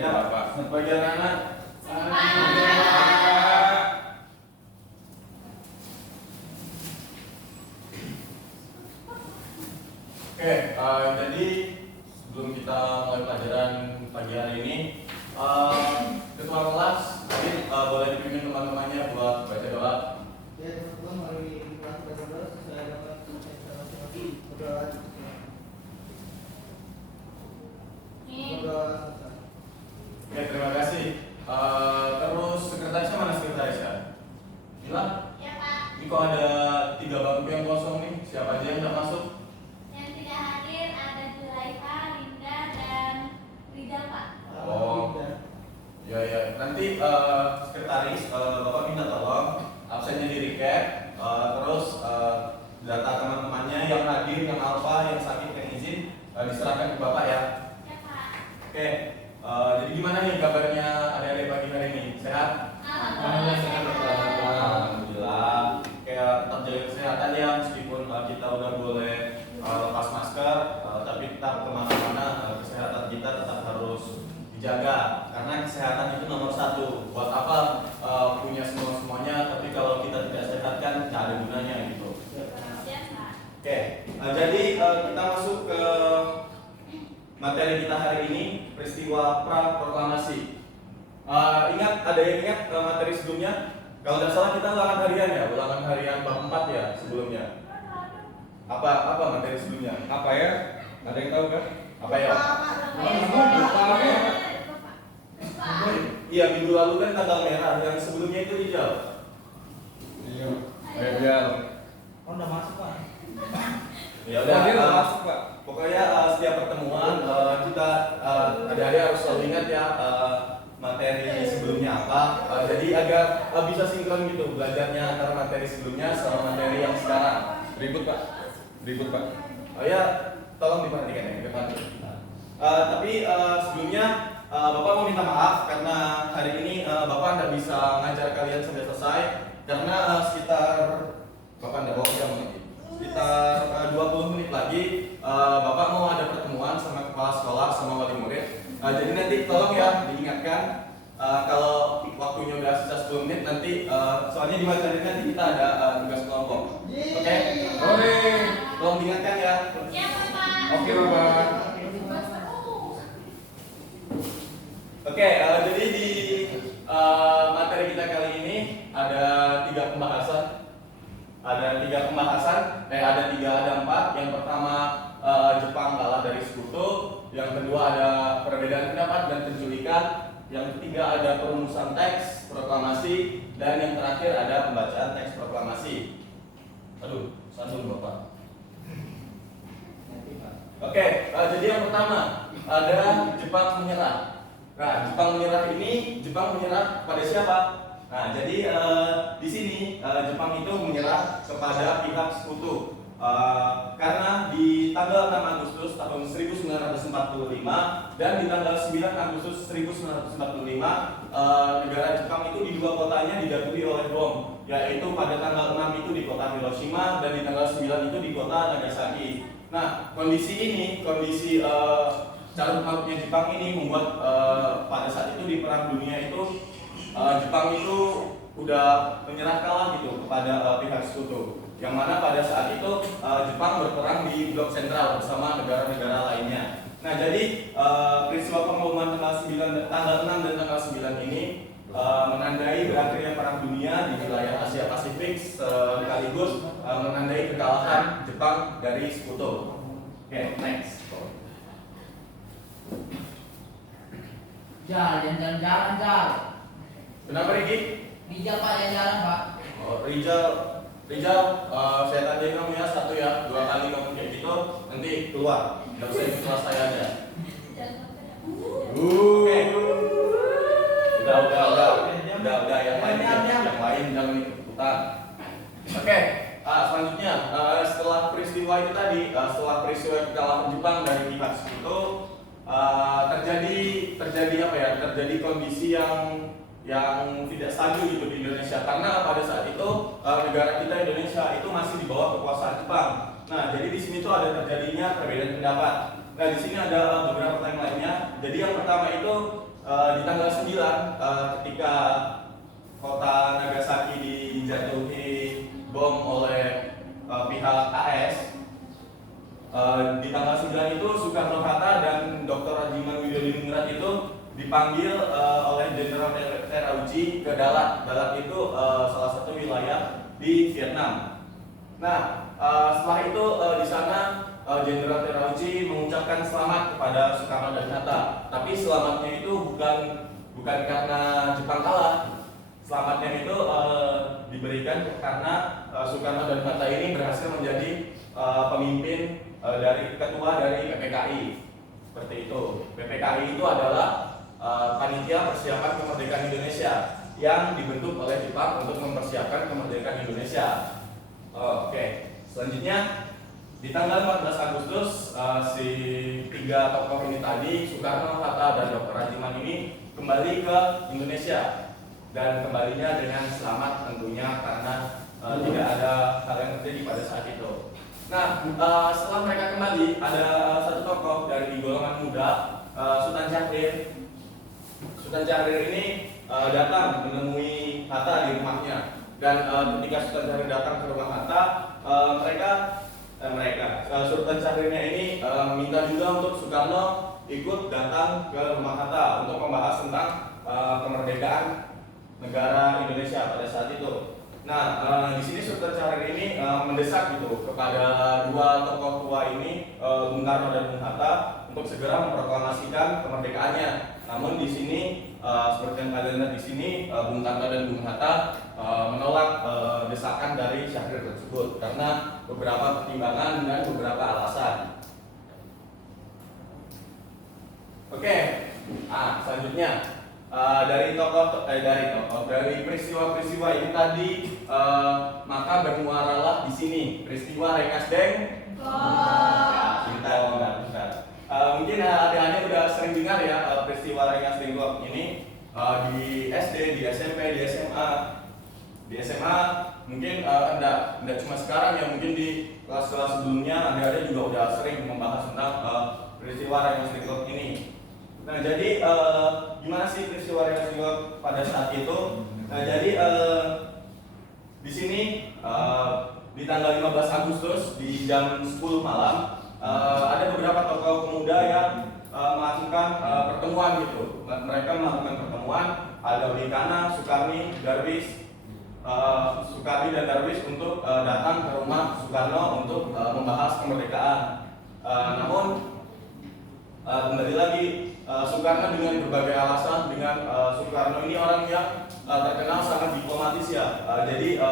Bapak. Bagian anak. Oke, jadi sebelum kita mulai pelajaran pagi hari ini, ketua kelas boleh dipimpin teman-temannya buat baca doa. Ya teman-teman, hari ini kelas 13 saya dapat informasi berdoa. Oke, terima kasih. Terus sekretarisnya mana sekretarisnya? Mila? Ya Pak. Ini kok ada 3 bangku yang kosong nih? Siapa aja yang nggak masuk? Yang tidak hadir ada Zulaiha, Linda, dan Rida Pak. Oh. Ya. Nanti sekretaris Bapak minta tolong absennya di recap, terus data teman-temannya yang hadir, yang alfa, yang sakit, yang izin diserahkan ke Bapak ya. Ya Pak. Oke. Jadi gimana nih kabarnya adik-adik pagi hari ini? Sehat? Alhamdulillah sehat. Alhamdulillah. Kayak tetap jaga kesehatan ya, meskipun kita udah boleh lepas masker, tapi tetap kemana-mana kesehatan kita tetap harus dijaga, karena kesehatan itu nomor 1. Buat apa punya semuanya, tapi kalau kita tidak sehat kan nggak ada gunanya gitu. Ya Pak. Oke, jadi kita masuk ke materi kita hari ini, peristiwa proklamasi. Ingat, ada yang ingat materi sebelumnya? Kalau tidak salah kita ulangan harian ya, ulangan harian bab 4 ya sebelumnya. Apa materi sebelumnya? Apa ya? Ada yang tahu kan? Apa ya? Lupa. Iya, minggu lalu kan tanggal merah, yang sebelumnya itu hijau. Iya. Ayo. Oh, udah masuk Pak. Ya Dia udah, udah masuk Pak. pokoknya setiap pertemuan kita adik-adik harus selalu ingat ya materi sebelumnya apa. Jadi agar bisa sinkron gitu belajarnya antara materi sebelumnya sama materi yang sekarang. Ribut Pak. Oh ya, tolong diperhatikan ya ke depan. Tapi sebelumnya Bapak mau minta maaf karena hari ini Bapak tidak bisa ngajar kalian sampai selesai karena sekitar Bapak tidak bawa jam lagi. Sekitar 20 menit lagi Bapak mau ada pertemuan sama kepala sekolah sama wali murid. Jadi nanti tolong ya diingatkan kalau waktunya udah sisa 10 menit nanti soalnya di materi nanti kita ada tugas kelompok. Oke? Oke. Tolong diingatkan ya. Ya Bapak. Oke Bapak. Oke, jadi di materi kita kali ini ada 3 pembahasan. Ada 4. Yang pertama Jepang kalah dari Sekutu. Yang kedua ada perbedaan pendapat dan penculikan. Yang ketiga ada perumusan teks proklamasi. Dan yang terakhir ada pembacaan teks proklamasi. Aduh, sandung Bapak. Oke, jadi yang pertama ada Jepang menyerah. Nah, Jepang menyerah pada siapa? Nah, jadi di sini Jepang itu menyerah kepada pihak Sekutu karena di tanggal 6 Agustus tahun 1945 dan di tanggal 9 Agustus 1945 negara Jepang itu di 2 kotanya didatui oleh bom, yaitu pada tanggal 6 itu di kota Hiroshima dan di tanggal 9 itu di kota Nagasaki. Nah, kondisi carut marutnya Jepang ini membuat pada saat itu di Perang Dunia itu Jepang itu udah menyerah kalah gitu kepada pihak Sekutu. Yang mana pada saat itu Jepang berperang di blok sentral bersama negara-negara lainnya. Nah, jadi peristiwa pengumuman tanggal 6 dan tanggal 9 ini menandai berakhirnya Perang Dunia di wilayah Asia Pasifik sekaligus menandai kekalahan Jepang dari Sekutu. Oke, next. Jalan-jalan Jal. Kenapa Riki? Rijal Pak jalan Pak. Oh, Rijal, saya tanyain kamu ya 1 ya, 2 kali kamu kayak gitu, nanti keluar, nggak usah ikut kelas saya aja. Oke. Udah, yang lain jangan ikut-ikutan. Oke, selanjutnya setelah peristiwa itu tadi, setelah peristiwa kekalahan Jepang dari pihak Sekutu, terjadi apa ya? Terjadi kondisi yang tidak stabil gitu di Indonesia karena pada saat itu negara kita Indonesia itu masih di bawah kekuasaan Jepang. Nah, jadi di sini tuh ada terjadinya perbedaan pendapat. Nah, di sini ada beberapa timelinenya. jadi yang pertama itu di tanggal 9 ketika kota Nagasaki dijatuhi bom oleh pihak AS. Di tanggal 9 itu Soekarno-Hatta dan Dr. Rajiman Widodiningrat itu dipanggil oleh Jenderal Terauchi ke Dalat. Dalat itu salah satu wilayah di Vietnam. Nah, setelah itu di sana Jenderal Terauchi mengucapkan selamat kepada Soekarno dan Hatta. Tapi selamatnya itu bukan karena Jepang kalah. Selamatnya itu diberikan karena Soekarno dan Hatta ini berhasil menjadi pemimpin dari ketua dari PPKI. Seperti itu. PPKI itu adalah panitia persiapan kemerdekaan Indonesia yang dibentuk oleh Jepang untuk mempersiapkan kemerdekaan Indonesia. Oke. Selanjutnya di tanggal 14 Agustus si tiga tokoh ini tadi, Soekarno, Hatta, dan Dr. Rajiman ini kembali ke Indonesia dan kembalinya dengan selamat tentunya karena tidak ada hal yang terjadi pada saat itu. Nah, setelah mereka kembali, ada satu tokoh dari golongan muda, Sultan Syahrir. Sultan Syahrir ini datang menemui Hatta di rumahnya. Dan ketika Sultan Syahrir datang ke rumah Hatta, Sultan Syahrirnya ini minta juga untuk Soekarno ikut datang ke rumah Hatta untuk membahas tentang kemerdekaan negara Indonesia pada saat itu. Nah, di sini Sultan Syahrir ini mendesak gitu kepada dua tokoh tua ini, Bung Karno dan Bung Hatta, untuk segera memproklamasikan kemerdekaannya. Namun di sini seperti yang kalian lihat di sini, Bung Karno dan Bung Hatta menolak desakan dari Syahrir tersebut karena beberapa pertimbangan dan beberapa alasan. Oke, selanjutnya. Dari peristiwa-peristiwa ini tadi maka bermuaralah di sini peristiwa Rengas Dengklok. Mungkin adik-adik udah sering dengar ya peristiwa Rengas Dengklok ini di SD, di SMP, di SMA. Di SMA mungkin enggak cuma sekarang ya, mungkin di kelas-kelas sebelumnya adik-adik juga udah sering membahas tentang peristiwa Rengas Dengklok ini. Nah, jadi gimana sih peristiwa Rengas Dengklok pada saat itu? Nah, jadi di sini di tanggal 15 Agustus di jam 10 malam ada beberapa tokoh pemuda yang melakukan pertemuan gitu. Mereka melakukan pertemuan, ada Ulikana, Sukarni, Darwis, dan Darwis untuk datang ke rumah Soekarno untuk membahas kemerdekaan. Namun kembali lagi Soekarno dengan berbagai alasan, dengan Soekarno ini orang yang terkenal sangat diplomatis ya. Jadi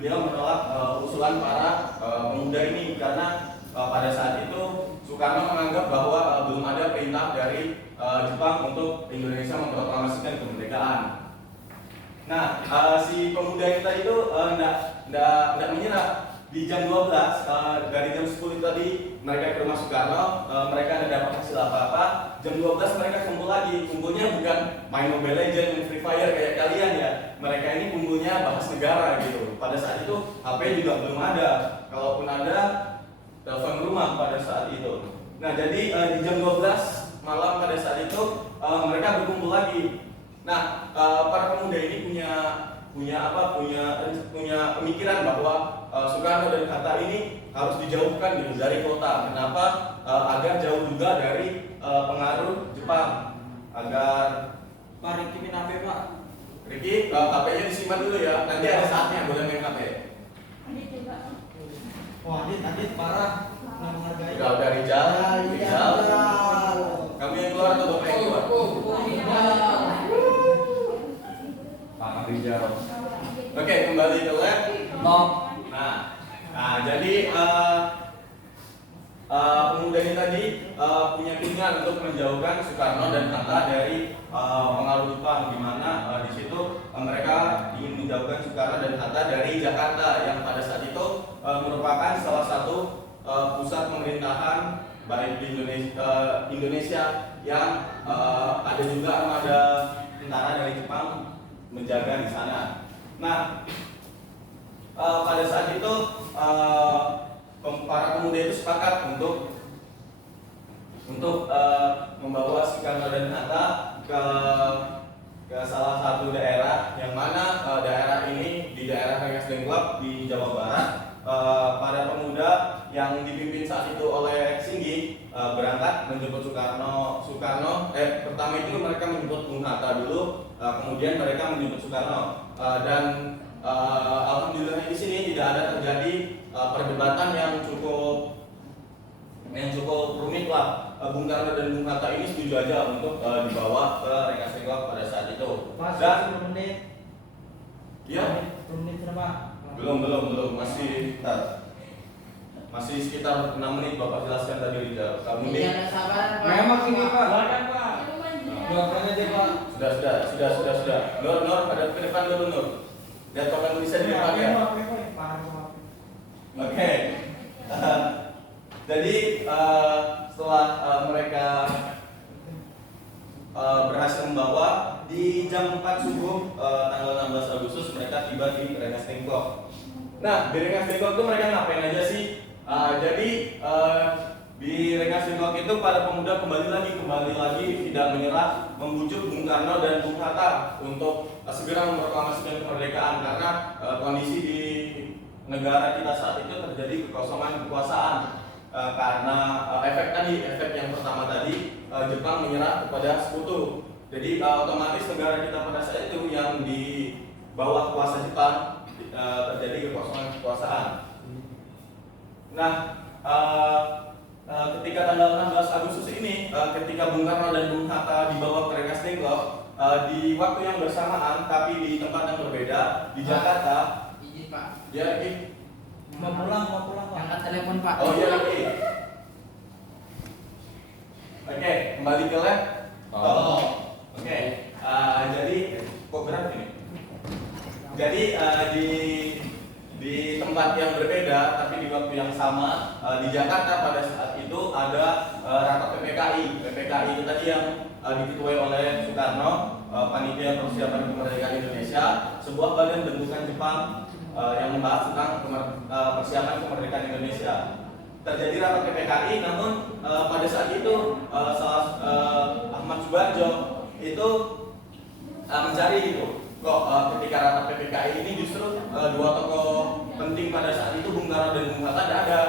beliau menolak usulan para pemuda ini karena pada saat itu Soekarno menganggap bahwa belum ada perintah dari Jepang untuk Indonesia memproklamasikan kemerdekaan. Nah, si pemuda kita itu enggak menyerah. Di jam 12, dari jam 10 tadi mereka ke rumah Soekarno, mereka tidak dapat hasil apa-apa. Jam 12 mereka kumpul lagi. Kumpulnya bukan main Mobile Legends, main Free Fire kayak kalian ya. Mereka ini kumpulnya bahas negara gitu. Pada saat itu HP juga belum ada. Kalaupun ada, telepon rumah pada saat itu. Nah, jadi di jam 12 malam pada saat itu mereka berkumpul lagi. Nah, para pemuda ini punya pemikiran bahwa Soekarno dan Hatta ini harus dijauhkan gitu dari kota. Kenapa? Agar jauh juga dari pengaruh Jepang. Agar Pak Riki main HP Pak. Riki, HP-nya disimpan dulu ya. Nanti ada saatnya boleh main HP. Adit juga. Wah, Adit parah. Nggak menghargai. Udah Rizal. Kamu yang keluar atau bapak yang keluar? Pak Rizal. Oke, kembali ke lab. Nah, jadi pemuda ini tadi punya keinginan untuk menjauhkan Soekarno dan Hatta dari pengaruh Jepang, di mana di situ mereka ingin menjauhkan Soekarno dan Hatta dari Jakarta yang pada saat itu merupakan salah satu pusat pemerintahan baik di Indonesia yang ada juga armada tentara dari Jepang menjaga di sana. Nah, pada saat itu para pemuda itu sepakat untuk untuk membawa Soekarno dan Hatta ke salah satu daerah yang mana daerah ini di daerah Rengas Dengklok di Jawa Barat. Para pemuda yang dipimpin saat itu oleh Singgi berangkat menjemput Soekarno. Pertama itu mereka menjemput Bung Hatta dulu, kemudian mereka menjemput Soekarno. Dan alhamdulillah di sini tidak ada terjadi perdebatan yang cukup rumit lah. Bung Karno dan Bung Hatta ini setuju aja untuk dibawa ke Rengas Dengklok pada saat itu. Mas, Dan 10 menit. ya 10 menit sudah, Pak. belum masih sekitar 6 menit Bapak jelaskan tadi Rizal. Kamu nih Jangan sabaran Pak. Memang ini Pak. Silakan, Pak. Doakan aja, Pak. sudah. Nur pada ke depan dulu Nur. Lihat papan tulisan di depan ya. Maaf. Oke. Jadi setelah mereka berhasil membawa di jam 4 subuh tanggal 16 Agustus mereka tiba di Rengas Dengklok. Nah, di Rengas Dengklok itu mereka ngapain aja sih? Jadi di Rengas Dengklok itu para pemuda kembali lagi tidak menyerah, membujuk Bung Karno dan Bung Hatta untuk segera memproklamasikan kemerdekaan karena kondisi di negara kita saat itu terjadi kekosongan kekuasaan. Karena efek yang pertama tadi Jepang menyerah kepada sekutu. Jadi otomatis negara kita pada saat itu yang di bawah kuasa Jepang terjadi kekosongan kekuasaan. Nah, ketika tanggal 16 Agustus ini, ketika Bung Karno dan Bung Hatta dibawa ke Rengas Dengklok di waktu yang bersamaan tapi di tempat yang berbeda di Jakarta. Izin Pak. Ya, Ricky. Mau pulang, Pak. Angkat telepon Pak. Oh iya, Ricky. Oke, kembali ke lab. Oke. Jadi kok berat ini? Jadi di tempat yang berbeda tapi di waktu yang sama di Jakarta pada saat itu ada rapat PPKI. PPKI itu tadi yang diketuai oleh Soekarno, Panitia Persiapan Kemerdekaan Indonesia, sebuah badan bentukan Jepang yang membahas tentang persiapan kemerdekaan Indonesia. Terjadi rapat PPKI, namun pada saat itu Ahmad Subarjo itu mencari itu. Kok ketika rapat PPKI ini justru dua tokoh penting pada saat itu Bung Karno dan Bung Hatta tidak ada.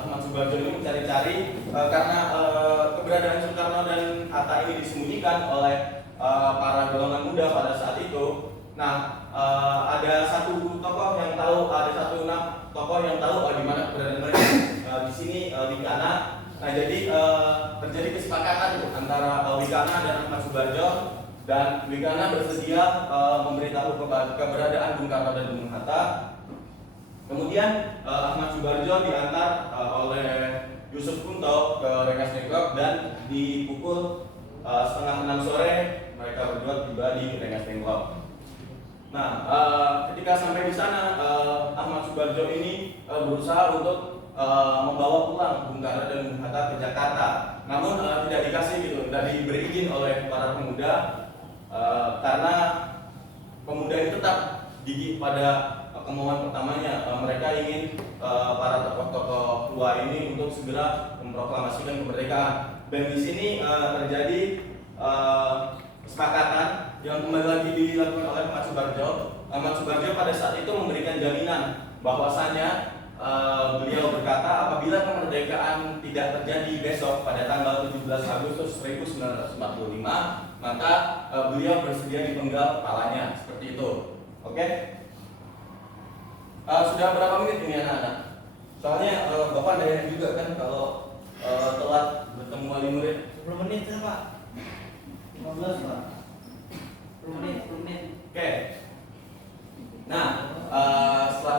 Ahmad Subarjo ini mencari-cari karena keberadaan Soekarno dan Hatta ini disembunyikan oleh para golongan muda pada saat itu. Nah, ada satu tokoh yang tahu, tokoh yang tahu di mana keberadaan mereka. Di sini Wikana. Nah, jadi terjadi kesepakatan tuh antara Wikana dan Ahmad Subarjo, dan Wikana bersedia memberitahu keberadaan Bung Karno dan Bung Hatta. Kemudian Ahmad Subarjo diantar oleh Yusuf Kunto ke Rengas Dengklok dan di pukul 5:30 sore mereka berdua tiba di Rengas Dengklok. Nah, ketika sampai di sana, Ahmad Subarjo ini berusaha untuk membawa pulang Bung Karno dan Bung Hatta ke Jakarta. Namun tidak dikasih gitu, tidak diberi izin oleh para pemuda karena pemuda itu tetap gigih pada kemauan pertamanya. Mereka ingin para tokoh-tokoh tua ini untuk segera memproklamasikan kemerdekaan. Dan di sini terjadi kesepakatan yang kembali lagi dilakukan oleh Ahmad Subarjo. Ahmad Subarjo pada saat itu memberikan jaminan bahwasannya beliau berkata apabila kemerdekaan tidak terjadi besok pada tanggal 17 Agustus 1945, maka beliau bersedia dipenggal kepalanya, seperti itu. Oke? Sudah berapa menit ini anak-anak? Soalnya Bapak ada juga kan kalau telat bertemu wali murid. 10 menit sudah, Pak. 15, Pak. 10 menit. Oke. Nah, setelah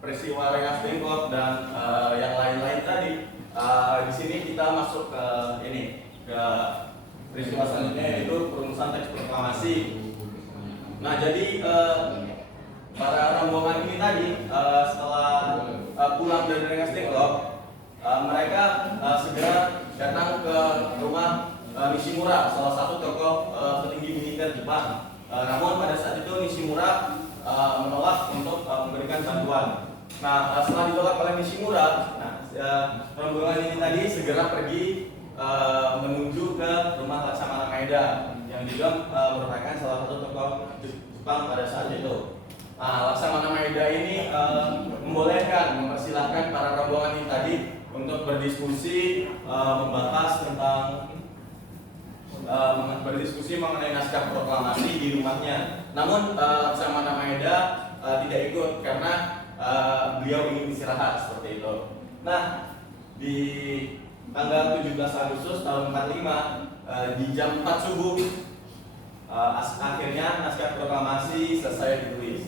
peristiwa Rengas Dengklok dan yang lain-lain tadi, di sini kita masuk ke peristiwa selanjutnya, yaitu perumusan teks proklamasi. Nah, jadi para rombongan ini tadi setelah pulang dari Rengas Dengklok, mereka segera datang ke rumah Nishimura, salah satu tokoh petinggi militer Jepang. Namun pada saat itu Nishimura menolak untuk memberikan bantuan. Nah, setelah ditolak oleh Nishimura, rombongan ini tadi segera pergi menuju ke rumah Laksamana Maeda yang juga merupakan salah satu tokoh Jepang pada saat itu. Laksamana Maeda ini mempersilahkan para rombongan ini tadi untuk berdiskusi berdiskusi mengenai naskah proklamasi di rumahnya. Namun Laksamana Maeda tidak ikut karena beliau ingin istirahat seperti itu. Nah, di tanggal 17 Agustus tahun 45 di jam 4 subuh akhirnya naskah proklamasi selesai ditulis.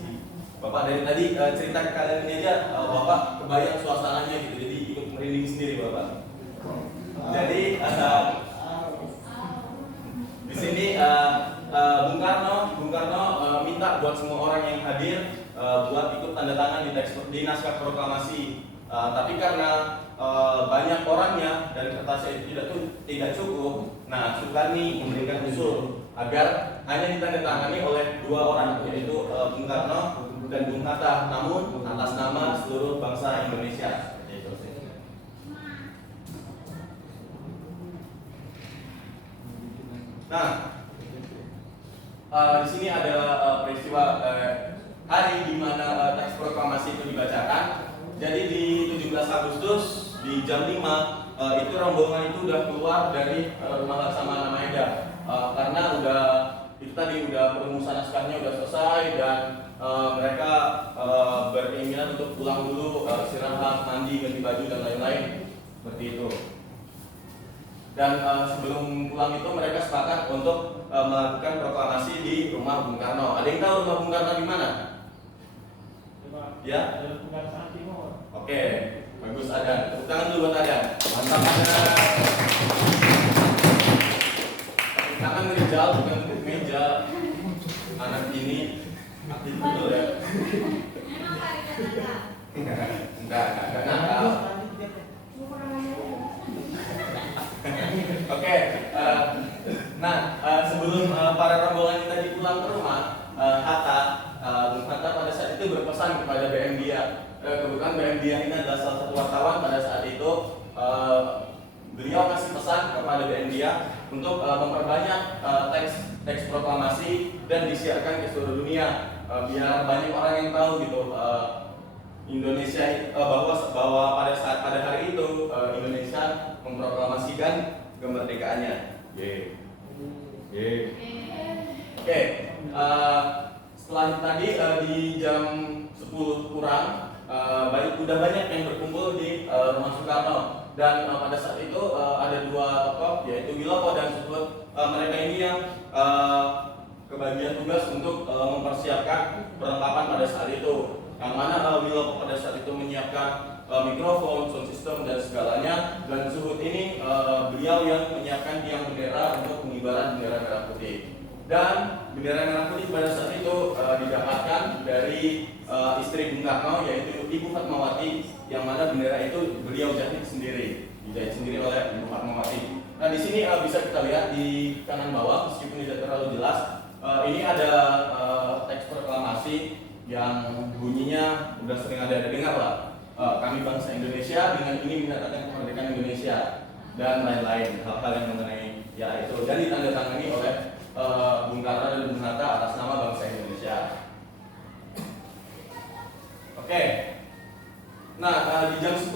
Bapak dari tadi cerita ke kalian ini aja, Bapak kebayang suasananya gitu, jadi ikut merinding sendiri Bapak. Jadi di sini Bung Karno minta buat semua orang yang hadir buat ikut tanda tangan di naskah proklamasi. Tapi karena banyak orangnya dan kertasnya itu tidak cukup, nah Soekarni memberikan usul agar hanya ditandatangani oleh 2 orang, yaitu Bung Karno dan Bung Hatta, namun atas nama seluruh bangsa Indonesia. Nah, di sini ada peristiwa hari di mana teks proklamasi itu dibacakan. Jadi di 17 Agustus di jam 5 itu rombongan itu udah keluar dari rumah Laksamana Maeda karena udah perumusan naskahnya udah selesai dan mereka berkeinginan untuk pulang dulu, istirahat, mandi, ganti baju dan lain-lain seperti itu. Dan sebelum pulang itu mereka sepakat untuk melakukan proklamasi di rumah Bung Karno. Ada yang tahu rumah Bung Karno di mana? Ya? Oke, bagus ada. Tepuk tangan dulu buat ada. Mantap ada. Tepuk tangan Rizal, bukan tepuk meja. Anak ini aktif betul ya. Memang Pak Rizal. Enggak nakal. Oke, nah sebelum para rombongan ini tadi pulang ke rumah, Bung Hatta pada saat itu berpesan kepada BM Dia. Kebetulan BM Dia ini adalah salah satu wartawan pada saat itu. Beliau kasih pesan kepada BM Dia untuk memperbanyak teks proklamasi dan disiarkan ke seluruh dunia biar banyak orang yang tahu gitu Indonesia bahwa pada hari itu Indonesia memproklamasikan kemerdekaannya. Oke, setelah tadi di jam 10 kurang udah banyak yang berkumpul di rumah Soekarno dan pada saat itu ada 2 tokoh yaitu Wilopo dan Suhut. Mereka ini yang kebagian tugas untuk mempersiapkan perlengkapan pada saat itu. Yang mana Wilopo pada saat itu menyiapkan mikrofon, sound system dan segalanya, dan Suhut ini beliau yang menyiapkan tiang bendera untuk pengibaran bendera merah putih. Dan bendera merah putih pada saat itu didapatkan dari istri Bung Karno yaitu Ibu Fatmawati, yang mana bendera itu beliau dijahit sendiri oleh Ibu Fatmawati. Nah di sini bisa kita lihat di kanan bawah meskipun tidak terlalu jelas, ini ada teks proklamasi yang bunyinya udah sering ada dengar lah. Kami bangsa Indonesia dengan ini menyatakan kemerdekaan Indonesia dan lain-lain hal-hal yang mengenai ya itu, dan ditandatangani oleh Bung Karno dan Bung Hatta atas nama bangsa Indonesia. Oke. Nah di jam 10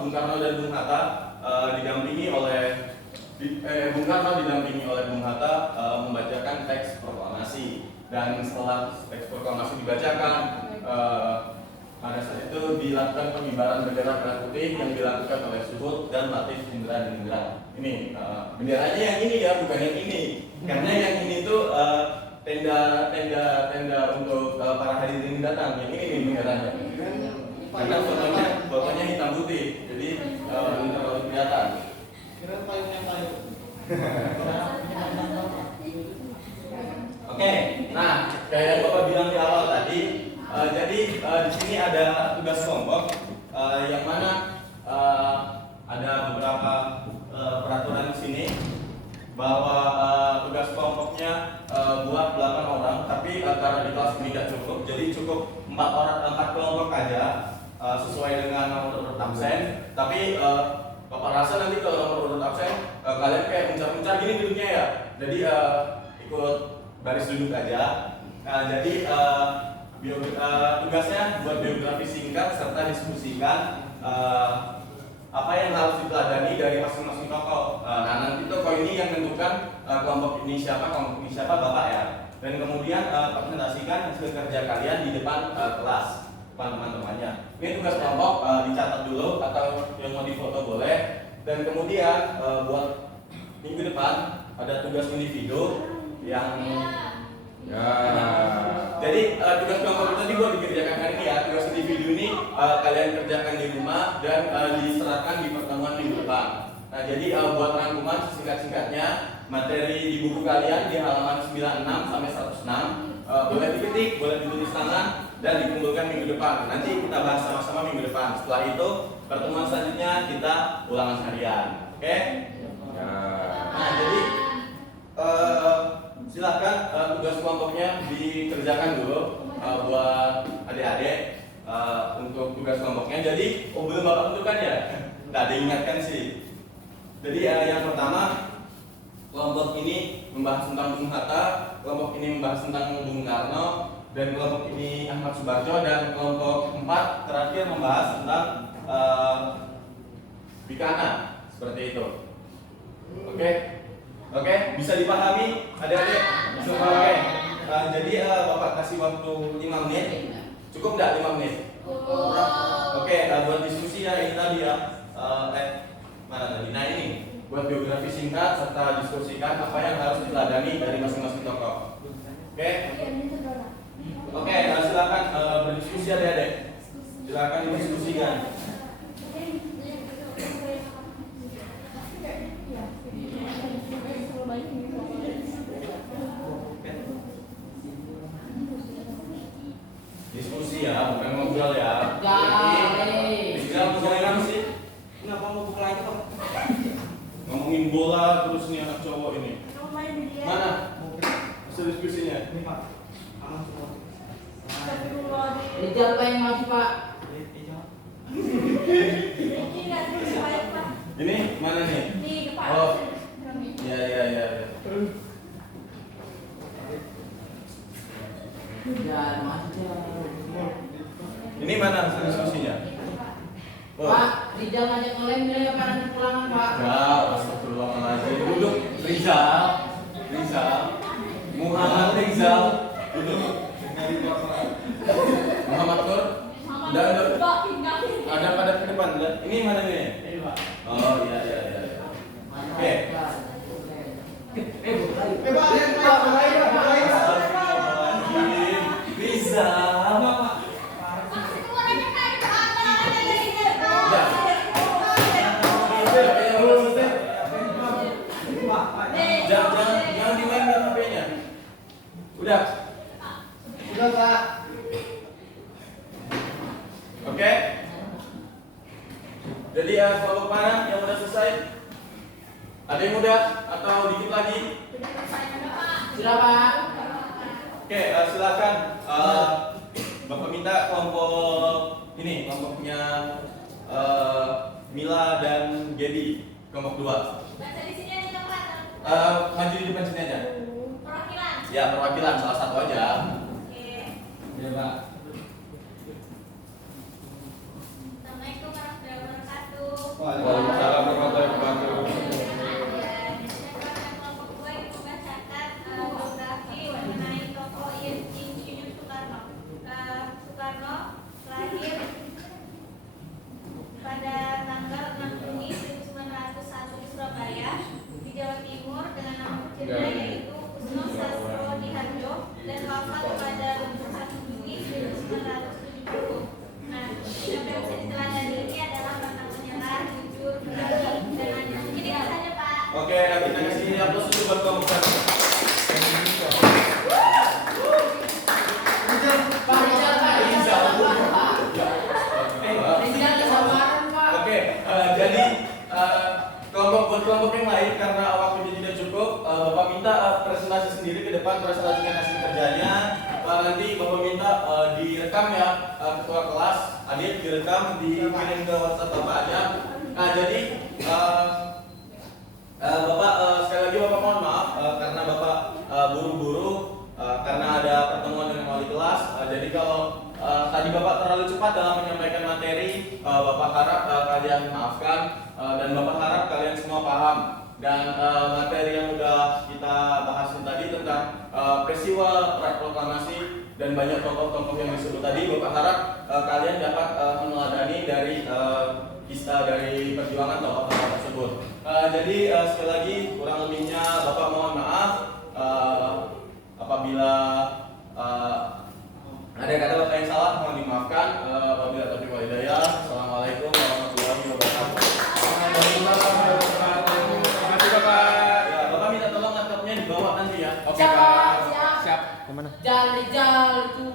Bung Karno dan Bung Hatta didampingi oleh Bung Karno didampingi oleh Bung Hatta membacakan teks proklamasi, dan setelah teks proklamasi dibacakan pada saat itu dilakukan pengibaran bendera merah putih yang dilakukan oleh Suhut dan Latif Indra Diningrat. Ini benderanya yang ini ya, bukan yang ini, karena yang ini tuh tenda untuk para hadirin datang. Yang ini nih benderanya, karena fotonya hitam putih, jadi belum terlalu kelihatan. Kira payungnya payung. Oke, nah kayak yang Bapak bilang di awal tadi, jadi di sini ada tugas kelompok yang mana ada beberapa peraturan di sini bahwa tugas kelompoknya buat 8 orang, tapi karena di kelas ini tidak cukup, jadi cukup 4 kelompok aja sesuai dengan Bapak rasa nanti kalau nomor urut absen kalian kayak mencar-mencar gini duduknya ya. Jadi ikut baris duduk aja. Jadi tugasnya buat biografi singkat serta diskusikan apa yang harus diteladani dari masing-masing tokoh. Nah nanti tokoh ini yang menentukan kelompok ini siapa Bapak ya. Dan kemudian presentasikan hasil kerja kalian di depan kelas, depan teman-temannya. Ini tugas kelompok dicatat dulu atau yang mau difoto boleh. Dan kemudian buat minggu depan ada tugas individu yang jadi tugas kelompok itu tadi buat dikerjakan hari ini ya. Tugas individu ini kalian kerjakan di rumah dan diserahkan di pertemuan minggu depan. Nah jadi buat rangkuman sesingkat-singkatnya materi di buku kalian di halaman 96 sampai 106 boleh diketik, boleh ditulis tangan dan dikumpulkan minggu depan. Nanti kita bahas sama-sama minggu depan. Setelah itu pertemuan selanjutnya kita ulangan harian. Oke? Nah jadi silahkan tugas kelompoknya dikerjakan dulu buat adik-adik untuk tugas kelompoknya. Jadi belum Bapak tentukan ya? Nah diingatkan sih. Jadi yang pertama kelompok ini membahas tentang Bung Hatta, kelompok ini membahas tentang Bung Karno, dan kelompok ini Ahmad Subarjo, dan kelompok 4 terakhir membahas tentang Bikana, seperti itu. Oke, bisa dipahami adik-adik? Oke. Jadi Bapak kasih waktu 5 menit. Cukup nggak 5 menit? Oke, buat diskusi ya ini tadi ya. Mana tadi? Nah ini buat biografi singkat serta diskusikan apa yang harus diteladani dari masing-masing tokoh. Oke, silakan berdiskusi adik-adik. Silakan didiskusikan. Diskusi ya, bukan ngobrol ya. Tinggal ngobrolin apa sih? Kenapa mau buka lagi Pak? Ngomongin bola terus nih anak cowok ini. Mana? Hasil diskusinya? Ini Pak. Aman semua. Rijal Pak yang maju Pak. Ini mana nih? Oh, iya. Jangan maju. Ini mana hasil diskusinya? Oh. Pak, Rijal ngajak ngelem deh ya Pak nanti pulangan Pak. Rijal, astagfirullahaladzim. Duduk, Rizal, Muhammad Rizal, duduk. Muhammad Nur, ada pada ke depan, ini mana nih? Oh iya. Oke. Rizal. Jangan dimainin HP-nya. Udah Pak. Oke. Jadi kelompok mana yang udah selesai? Ada yang udah atau dikit lagi? Sudah Pak. Oke, silakan. Bapak minta kelompok ini, kelompoknya Mila dan Gaby, kelompok 2. Baca di sini aja Pak. Maju di depan sini aja. Perwakilan. Ya, perwakilan salah satu aja. Oke. Ya, Pak. Assalamualaikum warahmatullahi wabarakatuh. Waalaikumsalam warahmatullahi wabarakatuh. Kelompok 2 itu membacakan biografi mengenai tokoh Insinyur Soekarno. Soekarno lahir pada tanggal 6 Juni 1901 di Surabaya, di Jawa Timur dengan nama kecilnya yaitu Kusno Sastrodiharjo, dan wafat pada 21 Juni 1970. Nah, yang bisa diteladani ini adalah pantang menyerah, jujur, berani, dan adil. Ini saja Pak. Oke, kita kasih aplaus dulu buat kelompok 1. Pak Rijal Pak. Rijal kesabaran Pak. Oke, jadi buat kelompok yang lain karena waktunya tidak cukup, Bapak minta presentasi sendiri ke depan, presentasikan hasil kerjanya. Nanti Bapak minta direkam ya, ketua kelas, adik direkam, dikirim ke WhatsApp Bapak aja. Nah, jadi Bapak sekali lagi Bapak mohon maaf karena Bapak buru-buru karena ada pertemuan dengan wali kelas. Jadi kalau tadi Bapak terlalu cepat dalam menyampaikan materi, Bapak harap kalian maafkan dan Bapak harap kalian semua paham. Dan materi yang sudah kita bahas tadi tentang peristiwa proklamasi dan banyak tokoh-tokoh yang disebut tadi, Bapak harap kalian dapat meneladani dari kisah dari perjuangan tokoh-tokoh tersebut. Jadi sekali lagi kurang lebihnya Bapak mohon maaf apabila ada kata Bapak